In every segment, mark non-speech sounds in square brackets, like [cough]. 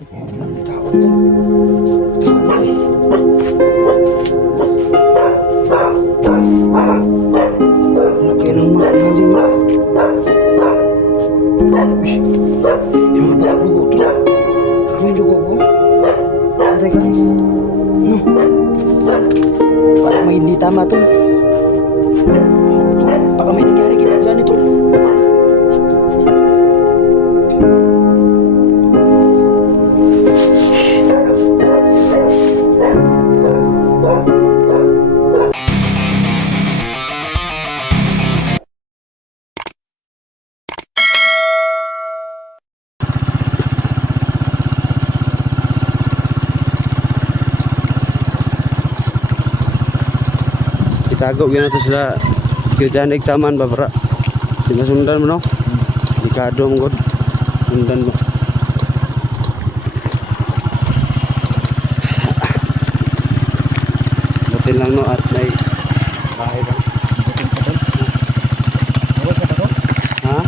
May tao Itago gina to sila Kirjan taman ba bra. Di masundan mo no? Ikado mo god. Sundan mo. Buti lang no at may bahay ba? Ha?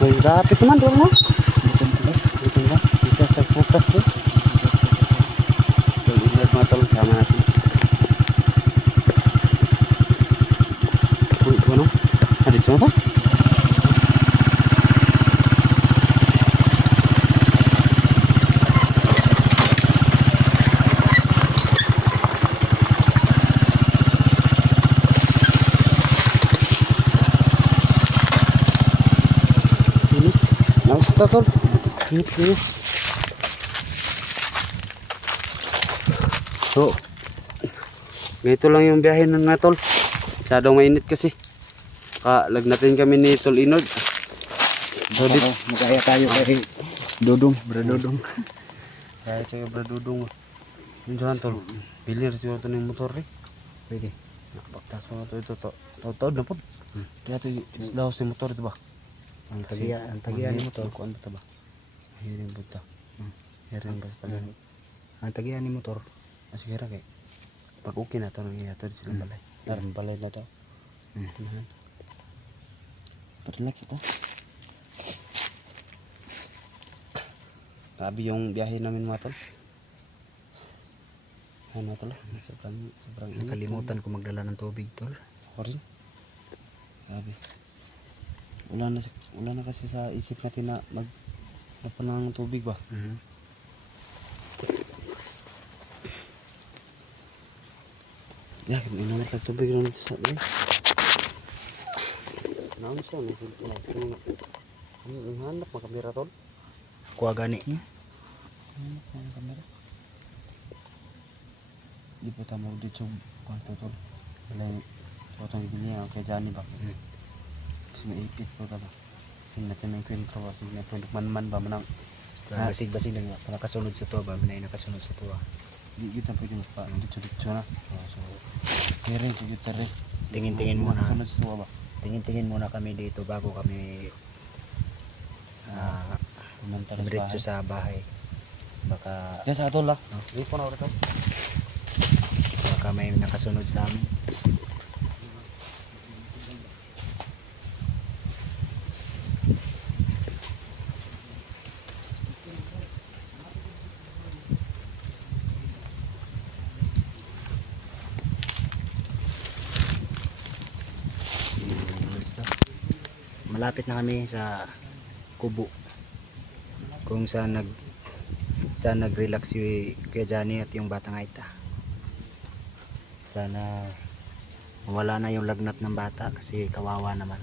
May rapid naman doon no? Dito sa focus to. Yung ingat mga tolong sama natin. Uy, ano? Ah, dito na to? Init. Naus to, tol. Init, init. So, ganito lang yung biyahe ng nga, tol. Masyadong mainit kasi. Kalagnatin kami ni Tol Inod. So, dito. Magaya tayo kay Dudong, Bro Dudong. Kaya siya bro dudong. Yun dyan, tol. Bilir siguro ito ng motor eh. Pwede. Pagtas mo na ito, ito, to. Taod na po. Kaya ito, si motor ito ba? Ang Tagiya, ang tagiyan Ang mo to. Kuan ba ito ba? Hiring ba? Hmm. Hiring ba pala? Ang tagiyan ni motor. Ah, ra kay. Pag okay na ito, nang iyato sila Hmm. balay. Tarang balay na daw. Hmm. Relax ito. Grabe yung biyahe namin mga tol. Ano tol? Sobrang, sobrang init. Nakalimutan ko magdala ng tubig, tol. Ako rin. Grabe. Wala na, wala na kasi sa isip natin na mag pa ng tubig ba? Mhm. Ya, inom na tag tubig ron sa eh. Naon siya, may na. Ano, ang hanap mga kamera tol? Kuha gani. Ano ang kamera? Di po tama dito yung kwarto tol. Wala yung ibili niya kay Johnny ba? Hmm. Kasi may ipit po tama. Tingnan natin yung kwento kasi may pwede man-man ba manang basig-basig lang nga. Nakasunod sa tuwa ba? Minay nakasunod sa tuwa. di kita pwede magpa dito dito na. Oh, so, kere, sige tere. Tingin-tingin muna. Sunod sa tuwa ba? Tingin-tingin muna kami dito bago kami ah na sa diretso bahay. sa bahay. Baka Yan sa atol lah. Hindi po na ulit tol. baka may nakasunod sa amin. Malapit na kami sa kubo. Kung saan nag saan nag-relax si Kuya Johnny at yung batang Aita. Sana wala na yung lagnat ng bata kasi kawawa naman.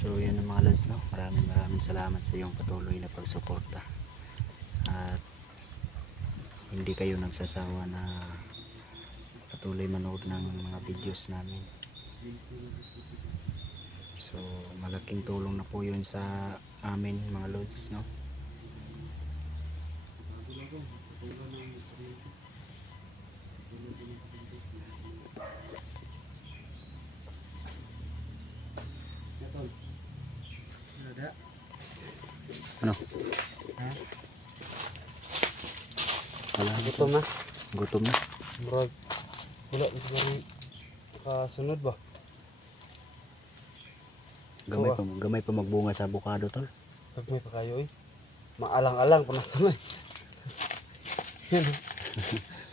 So yun ang mga lods no. Maraming maraming salamat sa iyong patuloy na pagsuporta. At hindi kayo nagsasawa na patuloy manood ng mga videos namin. So malaking tulong na po yun sa amin mga lods no. Ano? Wala Ito na. Gutom na. Murag. Wala kasunod ba? Gamay pa, gamay pa magbunga sa avocado tol. Pag may pa kayo eh. Maalang-alang pa nasa na. [laughs] Yan. oh.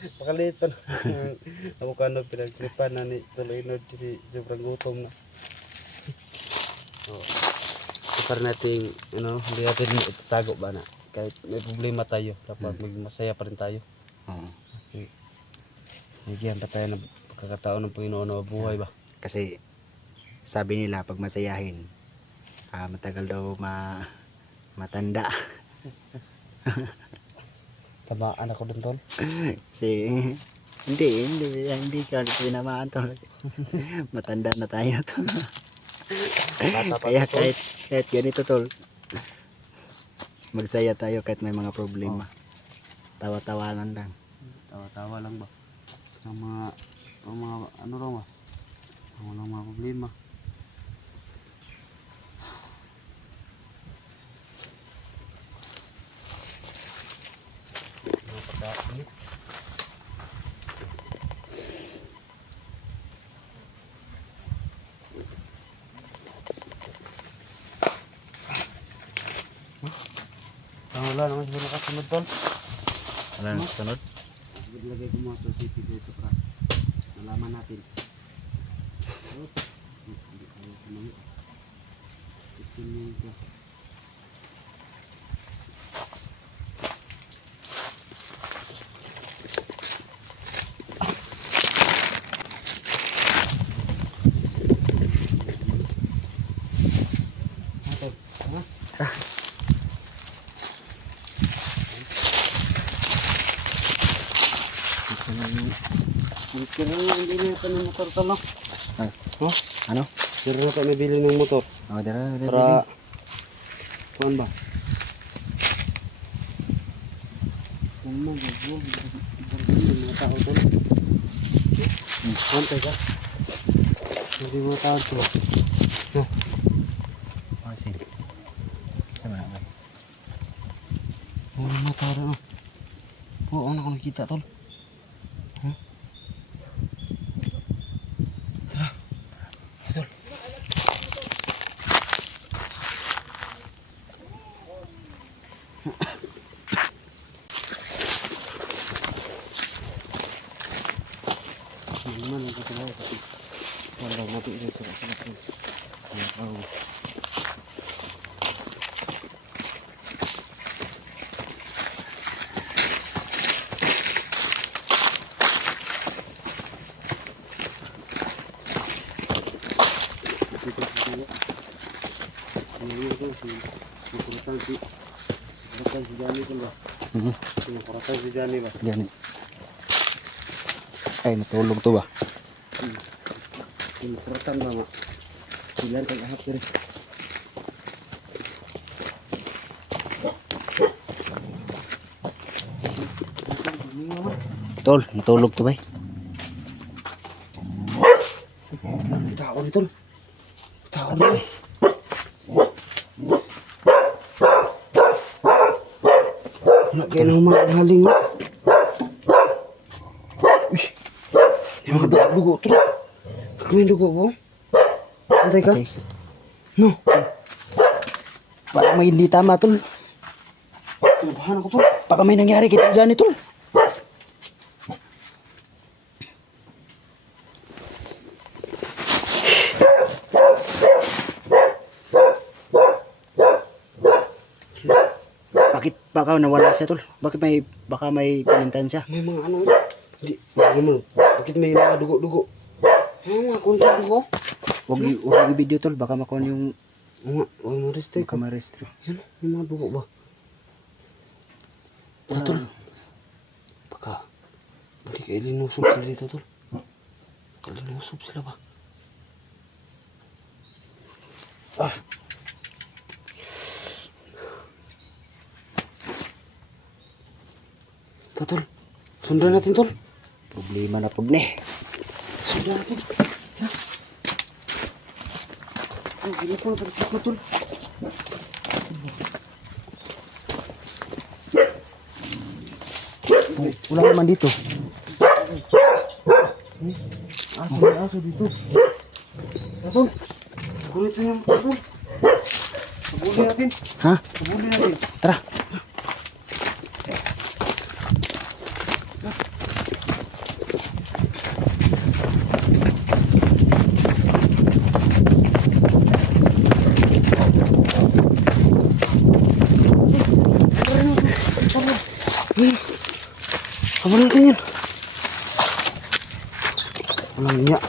[laughs] Pakaliit pa na. [laughs] Ako kano pinagtripan na ni Tuloy-inod kasi sobrang gutom na. Oh. Para natin, ano, hindi natin itatago ba na. Kahit may problema tayo, dapat maging masaya pa rin tayo. Oo. Bigyan pa tayo ng pagkakataon ng Panginoon na buhay ba? Kasi sabi nila pag masayahin ah, matagal daw ma matanda. [laughs] Tamaan ako dun tol. Kasi hindi, hindi, hindi ka tinamaan tol. [laughs] matanda na tayo tol. Pa Kaya kahit, kahit ganito tol. Magsaya tayo kahit may mga problema. Tawa-tawanan lang. Tawa-tawa lang ba? Ang mga, ang mga, ano raw ba? Ang walang mga problema. Mga pagkain wala naman siguro nakasunod tol. Wala na sunod. Lagay ko mga tositi dito para malaman natin. Oops. Hindi tayo kumain. 15 minutes. Natin. Ha? Kira na ito ng motor to, no? Ah. No? Ano? Kira na ito nabili ng motor. Oh, dara, dara. Para, kuhan ba? Kuhan ba? Gago. Hindi mga tao to. Kuhan tayo ka? Hindi mga tao to. Oh, sige. Sama. Oo, mga tao na. Oo, ano ko nakita tol? Ano naman ang katulaw kasi wala natin isa sa kasi ang tao. Dito sa Ay, natulog to ba? Si Kuratan ba nga? Sila kang ahap rin. Tol, natulog to ba? Tao rin tol. Tao rin. Wala kayo ng mga haling mo. Uy. Yung mga dugo- dugo tol. Kami dugo ko. Antay ka? No. Parang may hindi tama tol. Tubahan ako tol. Baka may nangyari kay Johnny tol. Bakit baka nawala siya tol? Bakit may baka may pinuntahan siya? May mga ano. Hindi. Ano mo? Bakit may mga dugo-dugo? Ano mga konti dugo? Huwag i- huwag i-video tol, baka makuha yung Mga, huwag mo reste Baka ko. ma-restro. Yan, yung mga dugo ba? Wala. Tol. Baka, hindi kayo linusob sila dito, tol. Baka linusob sila ba? Ah. Tol. Sundan natin, tol. Problema na ni. Sundan natin. Ha? Ang gila ko na pagkakot ko, tol. Wala naman dito. Aso, may aso dito. Aso. Kulit na yung aso. Sabuli natin. Ha? Sabuli natin. Tara. Sabuli natin yan. Walang niya.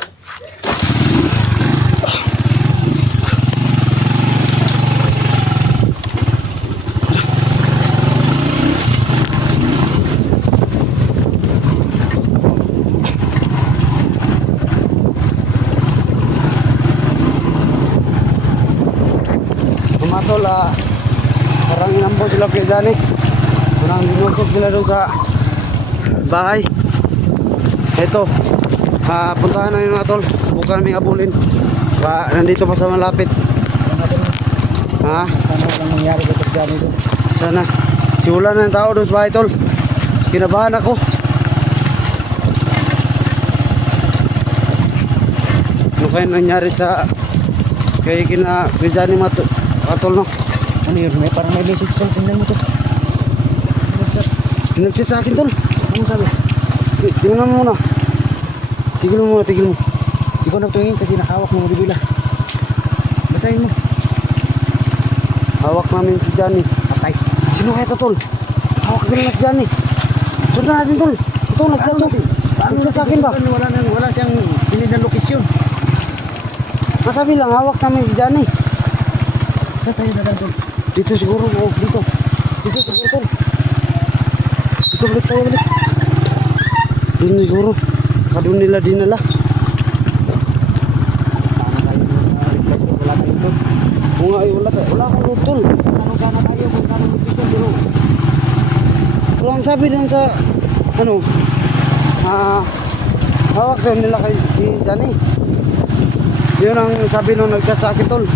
Pumatol ah. Parang inambo sila kay Johnny. Sila bahay. Ito. Ah, puntahan na yun mga tol. Subukan namin abulin. Ba, nandito pa sa malapit. Ha? Nangyari doon? Sana. Siwala na ng tao doon sa bahay tol. Kinabahan ako. Ano kaya nangyari sa kay kina kay Johnny Mato, Matol no? Ano yun? May parang may message doon. Tingnan mo to. Pinagchat sa akin tol. Ano sabi? Ti- Tingnan mo muna. Tigil mo muna, tigil mo. Ikaw nagtumingin kasi nakahawak mo bibila. Basahin mo. Hawak namin si Johnny. Patay. Sino kaya to tol? Hawak din na si Johnny. Sundan natin tol. Ito, nagchat to. Nagchat sa akin ba? Wala, na, wala siyang sinid na lokasyon. Masabi lang, hawak namin si Johnny. Sa tayo na lang doon. Dito siguro, oh, dito. Dito siguro tol. Dito ulit tayo ulit. Doon siguro. Baka doon nila dinala. Tayo na. Wala na doon. Oo eh, wala, tayo- wala akong load tol. Ano sana tayo kung saan ang lokasyon pero ang sabi doon sa, ano, ah, hawak doon nila kay si Johnny. Yun ang sabi nung nagchat sa akin tol.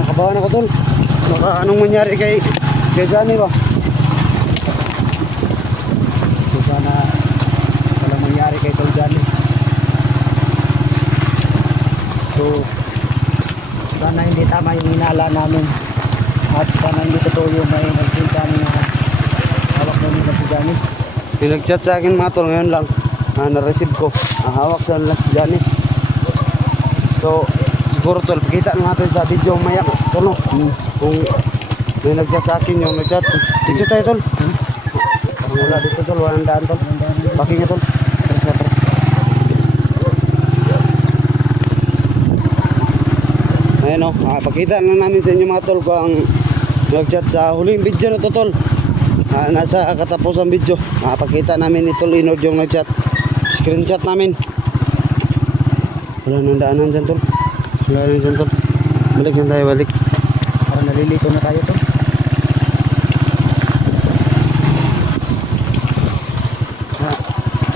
Nakabahan ako tol. Baka anong mangyari kay, kay Johnny ba? so sana walang mangyari kay Tol Johnny. So sana hindi tama yung hinala namin at sana hindi totoo yung may nagsinta na hawak na si Johnny. Yung nagchat sa akin mga tol ngayon lang, na na-receive ko. Ang hawak doon nila si Johnny. So, siguro tol, pakita natin sa video maya tol no? Kung may nagchat sa akin yung nagchat. Dito tayo tol. Parang wala dito tol, walang daan tol. Baki nga tol. Ayan o, ah, pakita na namin sa inyo mga tol kung ang nagchat sa huling video na to tol. Ah, nasa katapusan video. Ah, pakita namin ito Linod yung nagchat. Screenshot namin. Wala nang daanan dyan tol. Wala nang dyan tol. Balik na tayo, balik. Para nalilito na tayo to. Ah,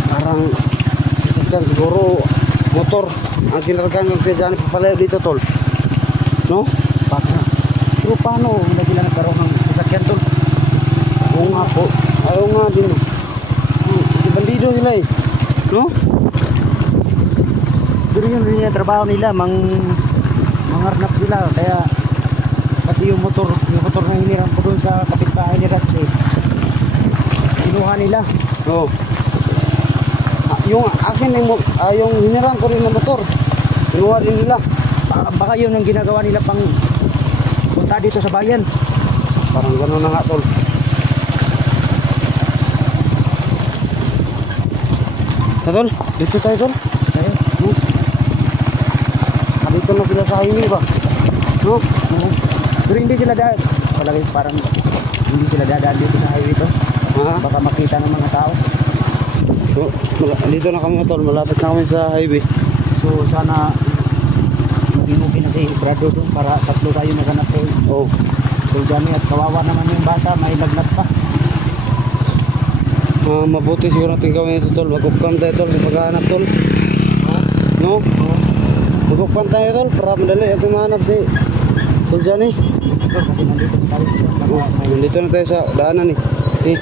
parang sasakyan siguro motor ang kinargan ng kaya dyan papalayo dito tol. No? Baka. Pero paano hindi sila nagkaroon ng sasakyan tol? Oo nga po. Ayaw nga din. Hmm, Si bandido sila eh. No? Pero yun rin yung trabaho nila, mang mangarnap sila kaya pati yung motor, yung motor na hiniram ko doon sa kapitbahay ni Rusty. Kinuha nila. Oo. Ah, yung akin yung, ah, yung hiniram ko rin na motor. Kinuha din nila. Baka, baka yun ang ginagawa nila pang punta dito sa bayan. Parang gano'n na nga tol. Ah, tol, dito tayo tol. Dito na sila sa highway ba? No? Oo. Pero hindi sila daan. Palagi parang hindi sila dadaan dito sa highway to. Ha? Baka makita ng mga tao. So, dito na kami tol, malapit na kami sa highway. So sana maging okay na si Brado doon para tatlo tayo naganap kay Oh, Tuljani at kawawa naman yung bata, may lagnat pa. ah, mabuti siguro natin gawin ito tol. Mag-upcam tayo tol sa paghahanap tol. No? Mag-upcam tayo tol para madali at mahanap si. Ito tayo. Baka may Nandito na tayo sa daanan eh. Eh,